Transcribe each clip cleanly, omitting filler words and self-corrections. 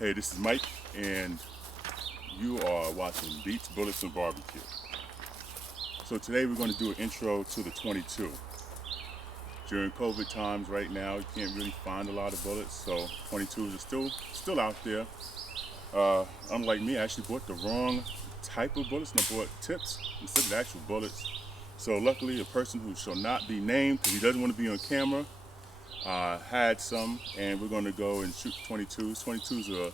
Hey, this is Mike, and you are watching Beats, Bullets, and Barbecue. So today we're going to do an intro to the 22. During COVID times right now, you can't really find a lot of bullets, so 22s are still out there. Unlike me, I actually bought the wrong type of bullets, and I bought tips instead of actual bullets. So luckily, a person who shall not be named, because he doesn't want to be on camera, had some, and we're going to go and shoot 22s. 22s are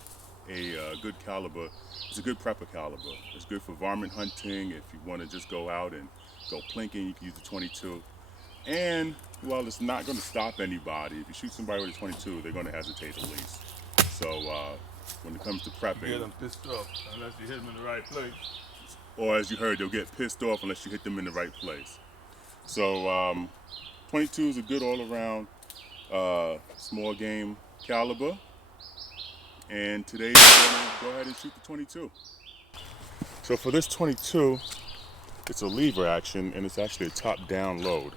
a good caliber. It's a good prepper caliber. It's good for varmint hunting. If you want to just go out and go plinking, you can use the 22. And while it's not going to stop anybody, if you shoot somebody with a 22, they're going to hesitate at least. So when it comes to prepping, Get them pissed off unless you hit them in the right place. or as you heard, they'll get pissed off unless you hit them in the right place. So 22 is a good all-around small game caliber. And today we're going to go ahead and shoot the 22. So for this 22, it's a lever action, and it's actually a top-down load.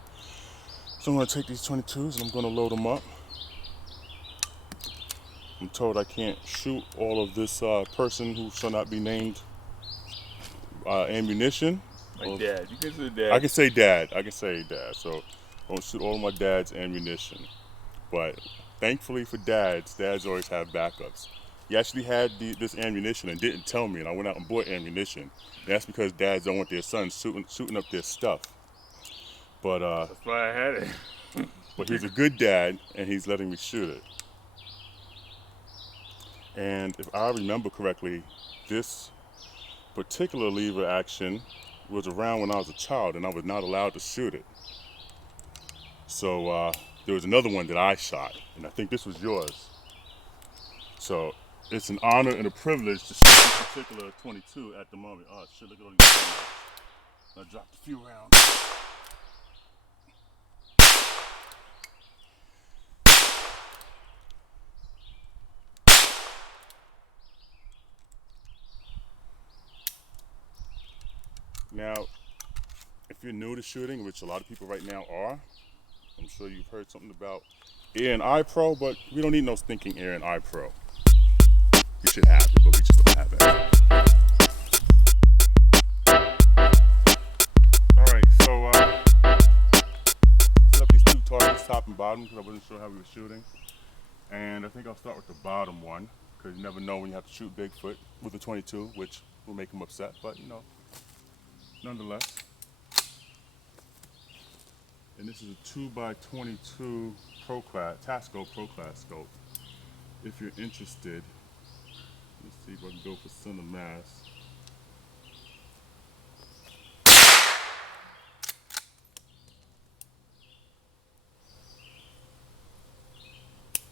So I'm going to take these 22s and I'm going to load them up. I'm told I can't shoot all of this person who shall not be named ammunition. Like dad. You can say dad. I can say dad. I can say dad. So I won't shoot all of my dad's ammunition. But thankfully for dads always have backups. He actually had this ammunition and didn't tell me, and I went out and bought ammunition. And that's because dads don't want their sons shooting up their stuff. But That's why I had it. but he's a good dad, and he's letting me shoot it. And if I remember correctly, this particular lever action was around when I was a child, and I was not allowed to shoot it. So there was another one that I shot, and I think this was yours. So it's an honor and a privilege to shoot this particular 22 at the moment. Oh shit, look at all these things. I dropped a few rounds. Now, if you're new to shooting, which a lot of people right now are, I'm sure you've heard something about Air and Eye Pro, but we don't need no stinking Air and Eye Pro. We should have it, but we just don't have it. Alright, so set up these two targets, top and bottom, because I wasn't sure how we were shooting. And I think I'll start with the bottom one, because you never know when you have to shoot Bigfoot with a 22, which will make him upset, but you know, nonetheless. And this is a 2x22 Tasco Pro Class scope. If you're interested, let's see if I can go for center mass.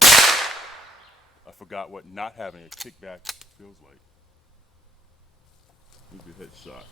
I forgot what not having a kickback feels like. Maybe a headshot.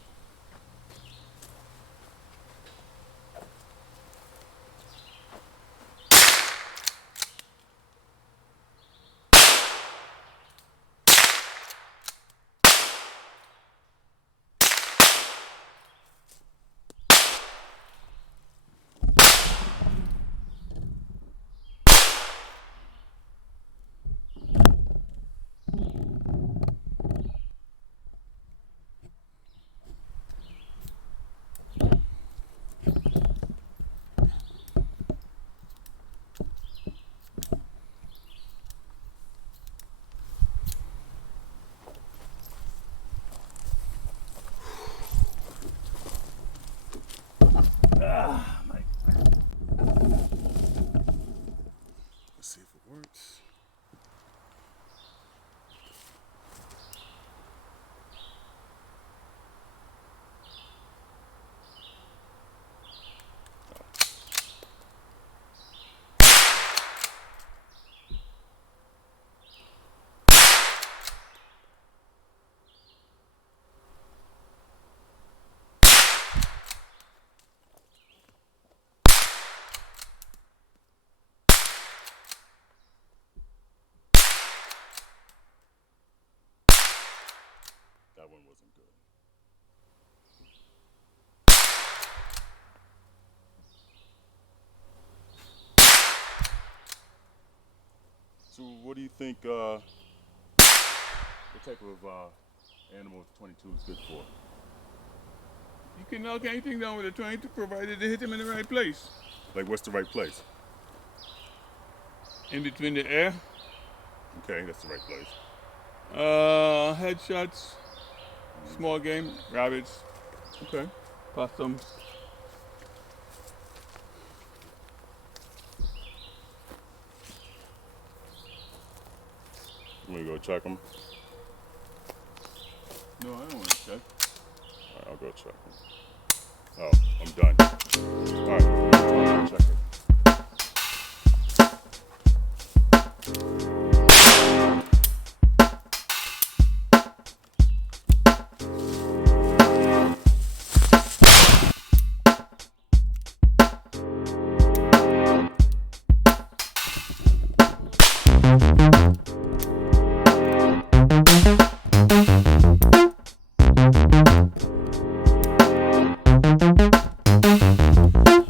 Let's see if it works. That one wasn't good. So what do you think What type of animal 22 is good for? You can knock anything down with a 22 provided they hit him in the right place. Like, what's the right place? In between the air. Okay, that's the right place. Headshots, small game, rabbits, Okay. possums. I'm gonna go check them. No, I don't want to check. All right, I'll go check them. Oh, I'm done. All right, I'll go check it.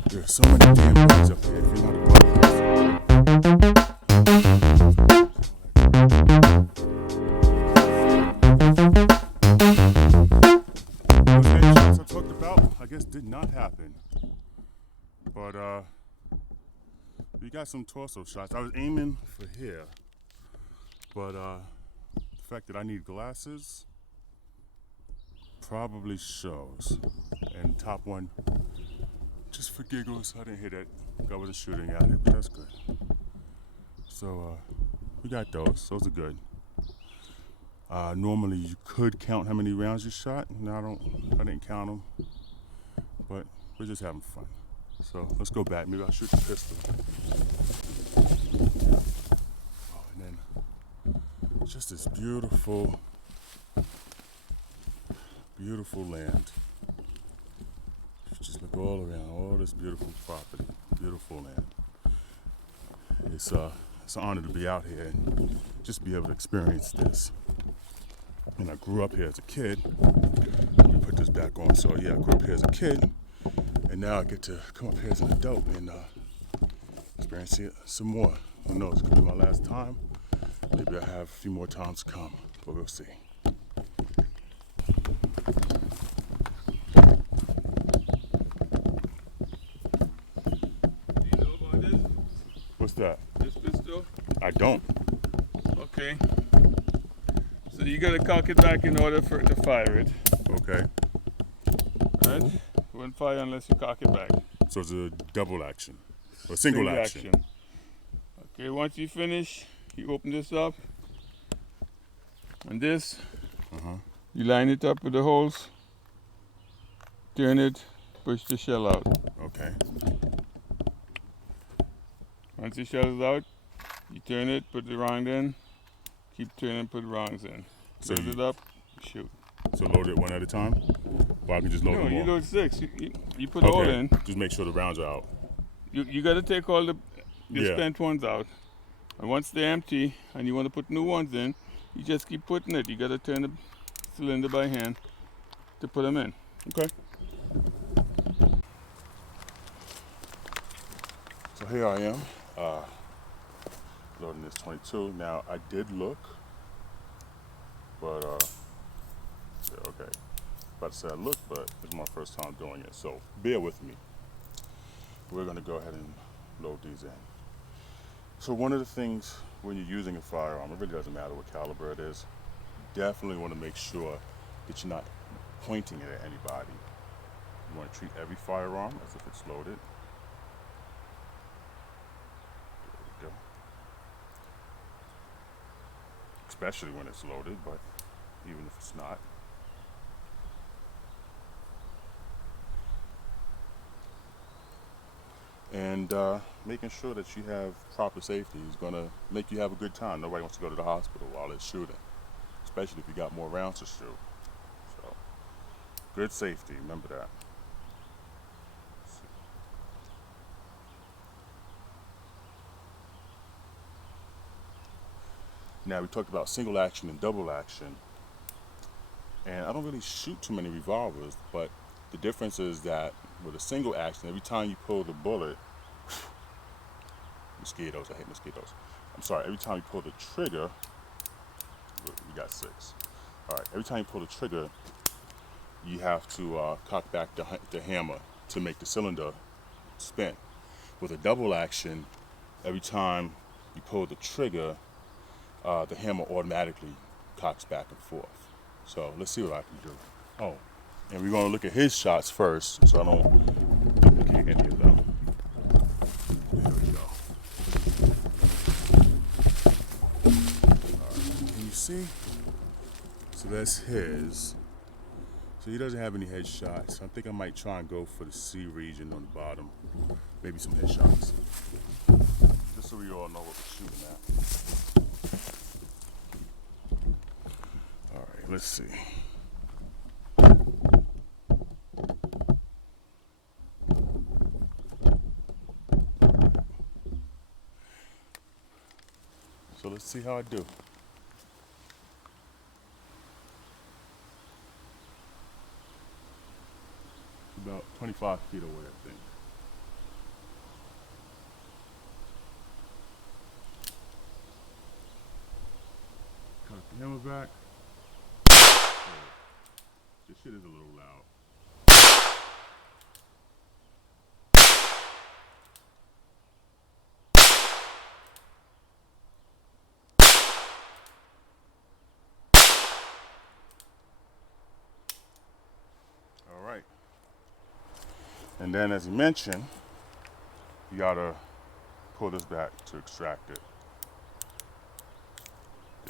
There's so many damn bugs up here. If you're not a bug person. Those headshots I talked about, I guess, did not happen. But we got some torso shots. I was aiming for here, but the fact that I need glasses probably shows. And top one, just for giggles, I didn't hit it. I wasn't shooting at it, but that's good. So we got those. Those are good. Normally you could count how many rounds you shot. No, I didn't count them. But we're just having fun. So let's go back. Maybe I'll shoot the pistol. Oh, and then just this beautiful, beautiful land. Just look all around, all this beautiful property, beautiful land. It's an honor to be out here and just be able to experience this. And I grew up here as a kid. Let me put this back on. So yeah, I grew up here as a kid, and now I get to come up here as an adult and experience it some more. Who knows? It could be my last time. Maybe I have a few more times to come, but we'll see. Do you know about this? What's that? This pistol? I don't. Okay. So you gotta cock it back in order for it to fire it. Okay. Right? It won't fire unless you cock it back. So it's a double action, or single action. Okay, once you finish, you open this up. And this, you line it up with the holes, turn it, push the shell out. Okay. Once the shell is out, you turn it, put the round in, keep turning, put rounds in. So Load it up, shoot. So load it one at a time? Or I can just load No, them you all? load 6. You put all Okay. in. Just make sure the rounds are out. You got to take all the Yeah. spent ones out. And once they're empty and you want to put new ones in, you just keep putting it. You got to turn the cylinder by hand to put them in. Okay. So here I am, loading this 22. Now I did look, but yeah, okay. About to say I looked, but it's my first time doing it, so bear with me. We're gonna go ahead and load these in. So one of the things when you're using a firearm, it really doesn't matter what caliber it is, you definitely want to make sure that you're not pointing it at anybody. You want to treat every firearm as if it's loaded. There we go. Especially when it's loaded, but even if it's not. And making sure that you have proper safety is going to make you have a good time. Nobody wants to go to the hospital while it's shooting, especially if you got more rounds to shoot. So, good safety, remember that. Now we talked about single action and double action, and I don't really shoot too many revolvers, but the difference is that with a single action, every time you pull the bullet, mosquitoes, I hate mosquitoes. I'm sorry, every time you pull the trigger, You got 6. All right. Every time you pull the trigger, you have to cock back the hammer to make the cylinder spin. With a double action, every time you pull the trigger, the hammer automatically cocks back and forth. So let's see what I can do. Oh, and we're gonna look at his shots first, so I don't duplicate any of them. There we go. All right. Can you see? So that's his. So he doesn't have any headshots. I think I might try and go for the C region on the bottom. Maybe some headshots. Just so we all know what we're shooting at. All right, let's see. So let's see how I do. About 25 feet away, I think. Cut the hammer back. Oh, this shit is a little loud. All right. And then, as you mentioned, you gotta pull this back to extract it.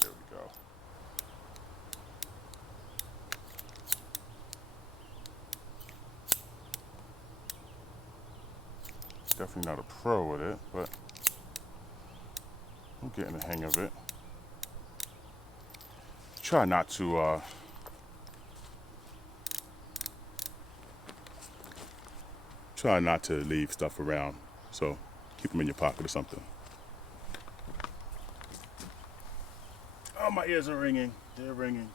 There we go. Definitely not a pro with it, but I'm getting the hang of it. Try not to leave stuff around, so keep them in your pocket or something. Oh, my ears are ringing. They're ringing.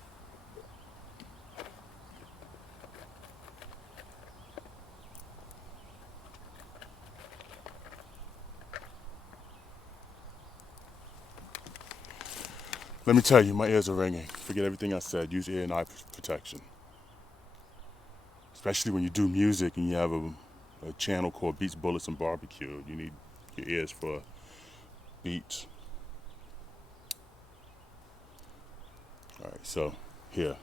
Let me tell you, my ears are ringing. Forget everything I said. Use ear and eye protection. Especially when you do music and you have a channel called Beats, Bullets, and Barbecue. You need your ears for beats. All right, so here.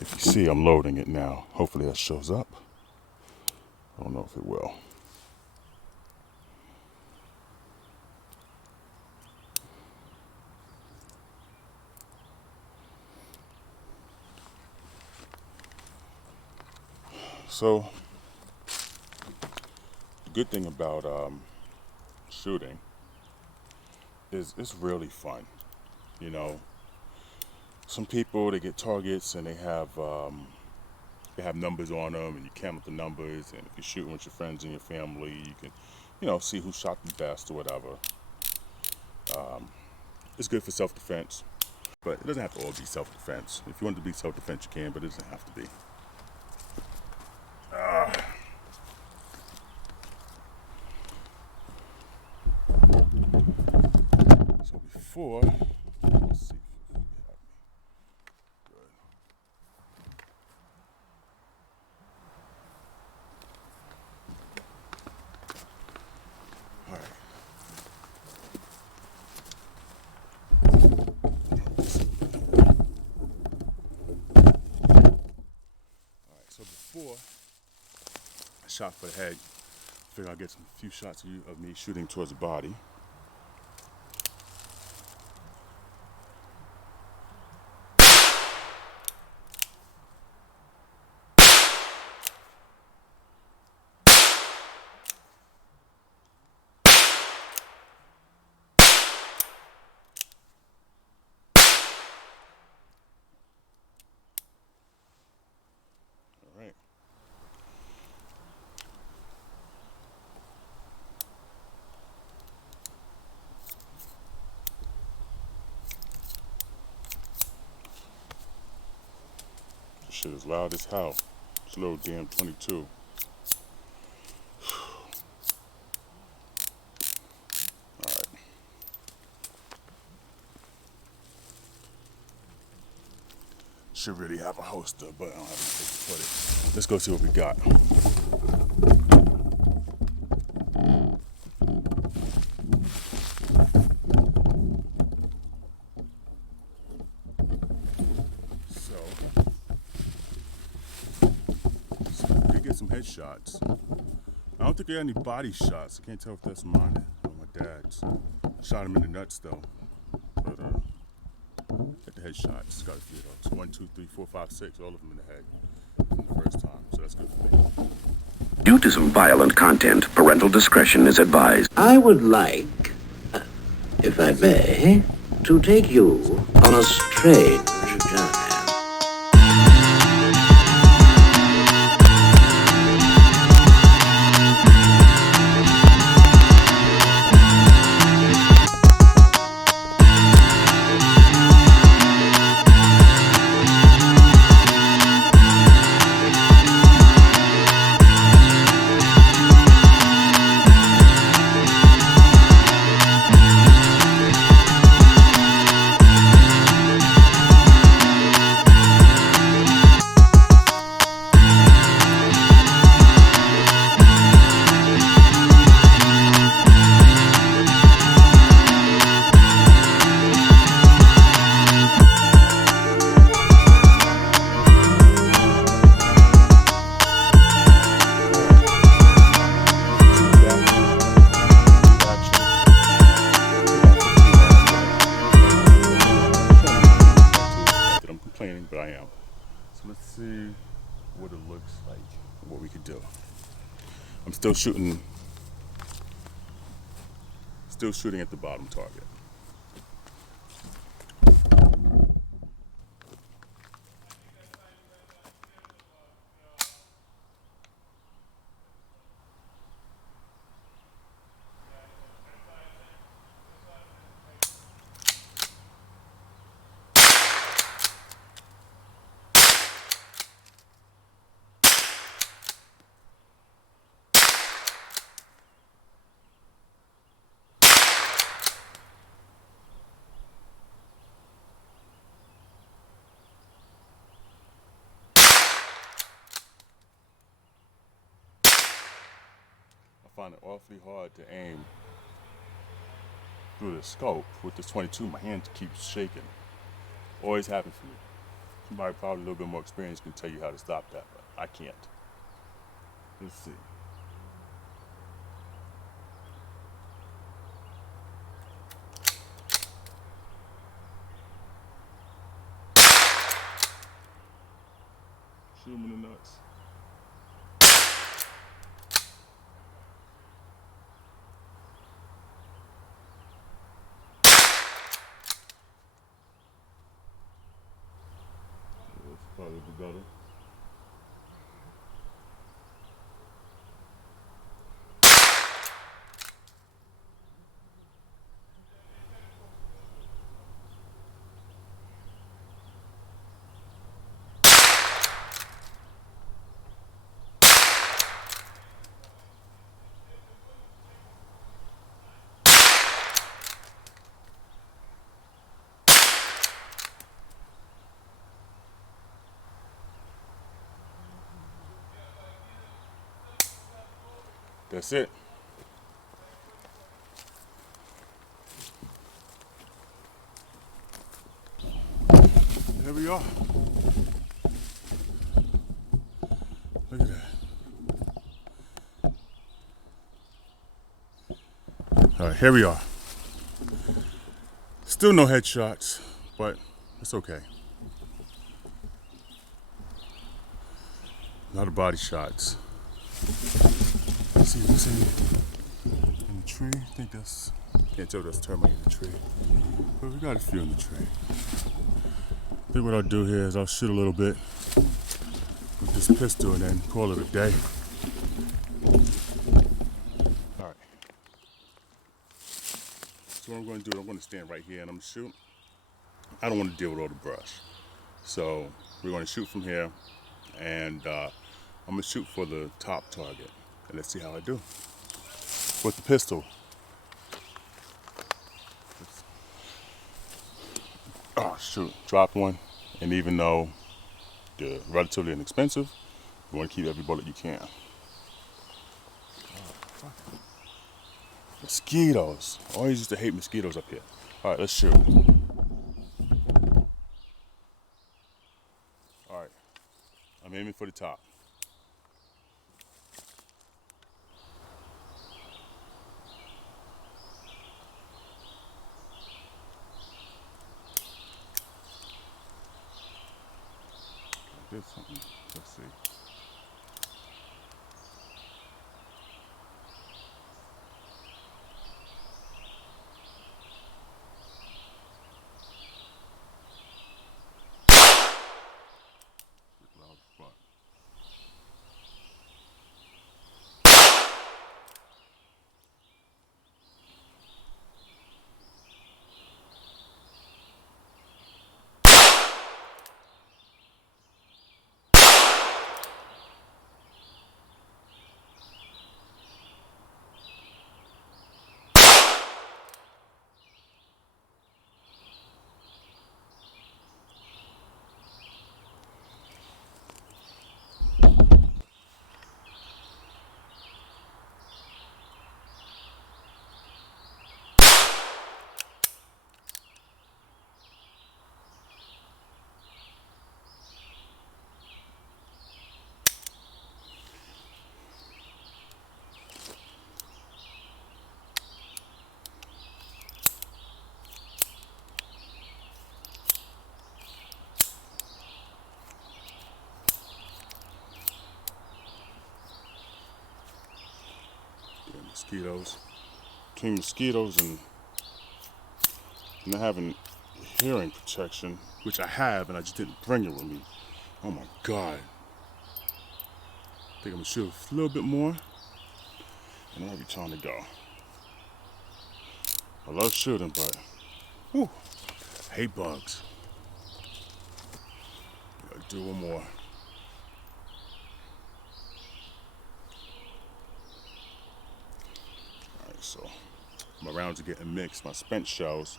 If you see, I'm loading it now. Hopefully that shows up. I don't know if it will. So, the good thing about shooting is it's really fun. You know, some people, they get targets and they have numbers on them, and you count the numbers, and if you're shooting with your friends and your family, you can, see who shot the best or whatever. It's good for self-defense, but it doesn't have to all be self-defense. If you want it to be self-defense, you can, but it doesn't have to be. So before, let's see. All right. So before I shot for the head, I figured I'd get some few shots of me shooting towards the body. All right. This shit is loud as hell. It's a little damn 22. All right. Should really have a holster, but I don't have a place to put it. Let's go see what we got. So we did get some headshots. I don't think they had any body shots. I can't tell if that's mine or my dad's. Shot him in the nuts though. But at the headshots, got a few of those. 1, 2, 3, 4, 5, 6, all of them in the head from the first time. So that's good for me. Due to some violent content, parental discretion is advised. I would like, if I may, to take you on a strange journey. But I am. So let's see what it looks like, what we could do. I'm still shooting at the bottom target. I find it awfully hard to aim through the scope with this 22. My hand keeps shaking. Always happens for me. Somebody probably a little bit more experienced can tell you how to stop that, but I can't. Let's see. Shoot him in the nuts. That's probably the better. That's it. There we are. Look at that. All right, here we are. Still no headshots, but it's okay. A lot of body shots. See what's in the tree. I think that's, can't tell if that's termite in the tree, but we got a few in the tree. I think what I'll do here is I'll shoot a little bit with this pistol and then call it a day. All right. So what I'm going to do, I'm going to stand right here and I'm going to shoot. I don't want to deal with all the brush. So we're going to shoot from here and I'm going to shoot for the top target. And let's see how I do with the pistol. Oh shoot, dropped one. And even though They're relatively inexpensive. You want to keep every bullet you can. Mosquitoes. Always used to hate mosquitoes up here. All right, let's shoot. All right, I'm aiming for the top. I did something. Let's see. Loud spot. Yeah, mosquitoes. Between mosquitoes and not having hearing protection, which I have, and I just didn't bring it with me. Oh my God. I think I'm gonna shoot a little bit more, and I'll be trying to go. I love shooting, but whew, I hate bugs. Gotta do one more. Alright, so my rounds are getting mixed. My spent shells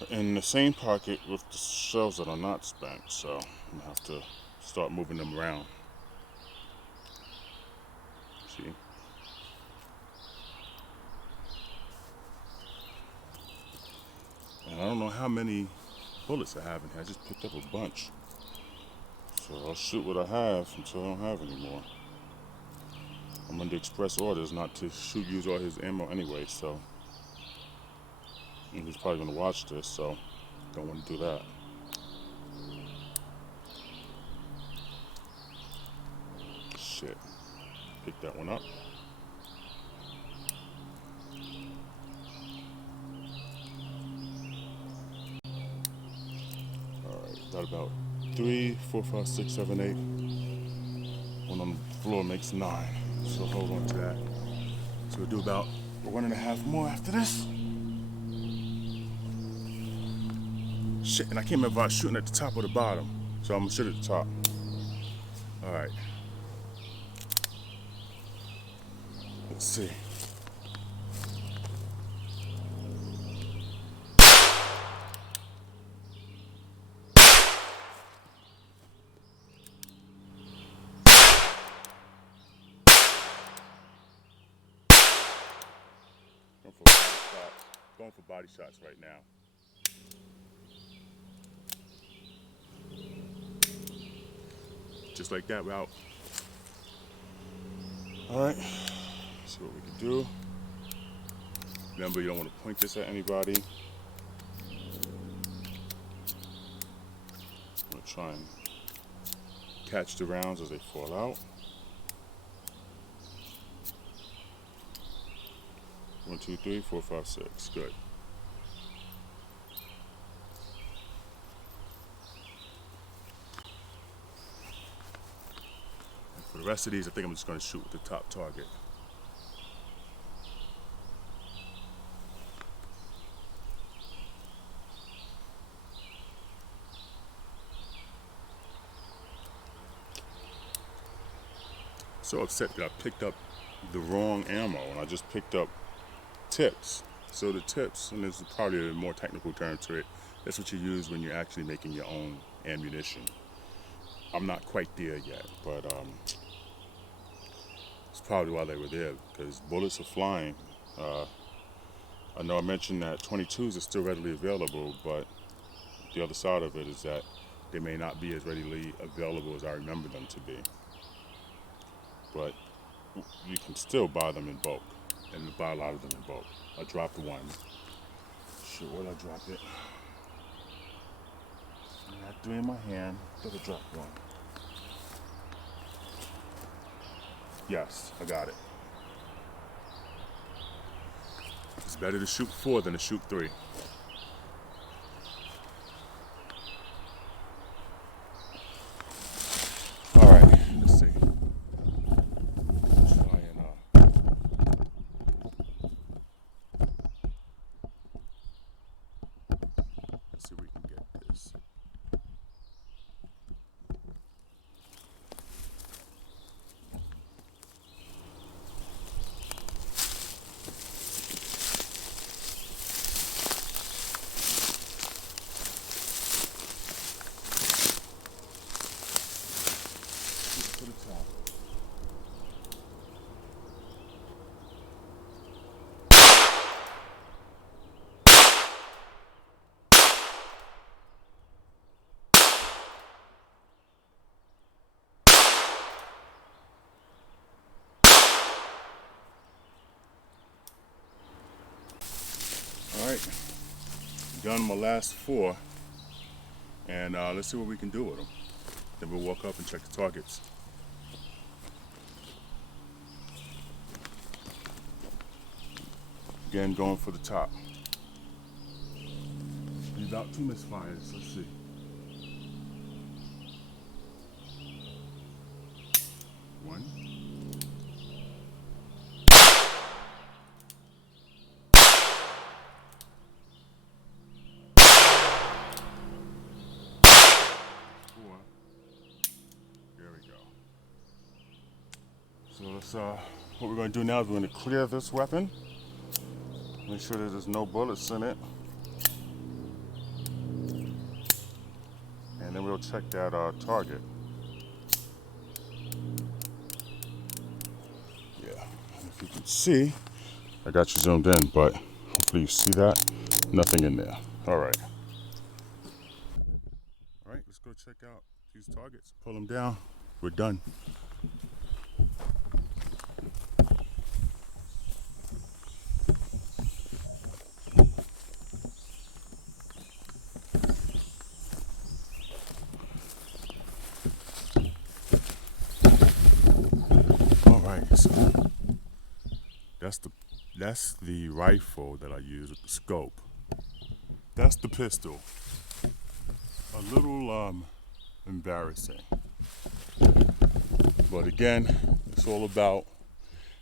are in the same pocket with the shells that are not spent, so I'm gonna have to start moving them around. See? And I don't know how many bullets I have in here. I just picked up a bunch. So I'll shoot what I have until I don't have any more. I'm under express orders not to use all his ammo anyway, so. And he's probably gonna watch this, so don't want to do that. Shit. Pick that one up. Alright, got about 3, 4, 5, 6, 7, 8. One on the floor makes 9. So hold on to that. So we'll do about 1.5 more after this. Shit, and I can't remember if I was shooting at the top or the bottom. So I'm gonna shoot at the top. Alright. Let's see. Going for body shots right now. Just like that, we're out. Alright, see what we can do. Remember, you don't want to point this at anybody. I'm going to try and catch the rounds as they fall out. 1, 2, 3, 4, 5, 6. Good. And for the rest of these, I think I'm just going to shoot with the top target. So upset that I picked up the wrong ammo, and I just picked up tips. So the tips, and there's probably a more technical term to it, that's what you use when you're actually making your own ammunition. I'm not quite there yet, but it's probably why they were there, because bullets are flying. I know I mentioned that 22s are still readily available, but the other side of it is that they may not be as readily available as I remember them to be. But you can still buy them in bulk, and buy a lot of them in bulk. I dropped one. Shit, where'd I drop it? I had 3 in my hand. Thought I dropped one. Yes, I got it. It's better to shoot 4 than to shoot 3. All right, let's see. Try and let's see if we can get this. To the top. All right, done my last 4, and let's see what we can do with them. Then we'll walk up and check the targets. Again, going for the top. About 2 misfires. Let's see. One. Four. There we go. So let's what we're going to do now is we're going to clear this weapon. Make sure that there's no bullets in it. And then we'll check that target. Yeah, if you can see, I got you zoomed in, but hopefully you see that. Nothing in there. All right. All right, let's go check out these targets. Pull them down. We're done. So that's the rifle that I use with the scope. That's the pistol. A little embarrassing, but again, it's all about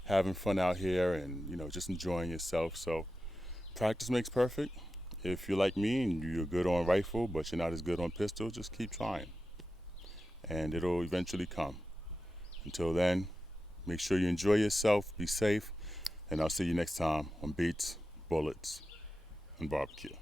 having fun out here and just enjoying yourself. So practice makes perfect. If you're like me and you're good on rifle but you're not as good on pistol, just keep trying, and it'll eventually come. Until then, make sure you enjoy yourself, be safe, and I'll see you next time on Beats, Bullets, and Barbecue.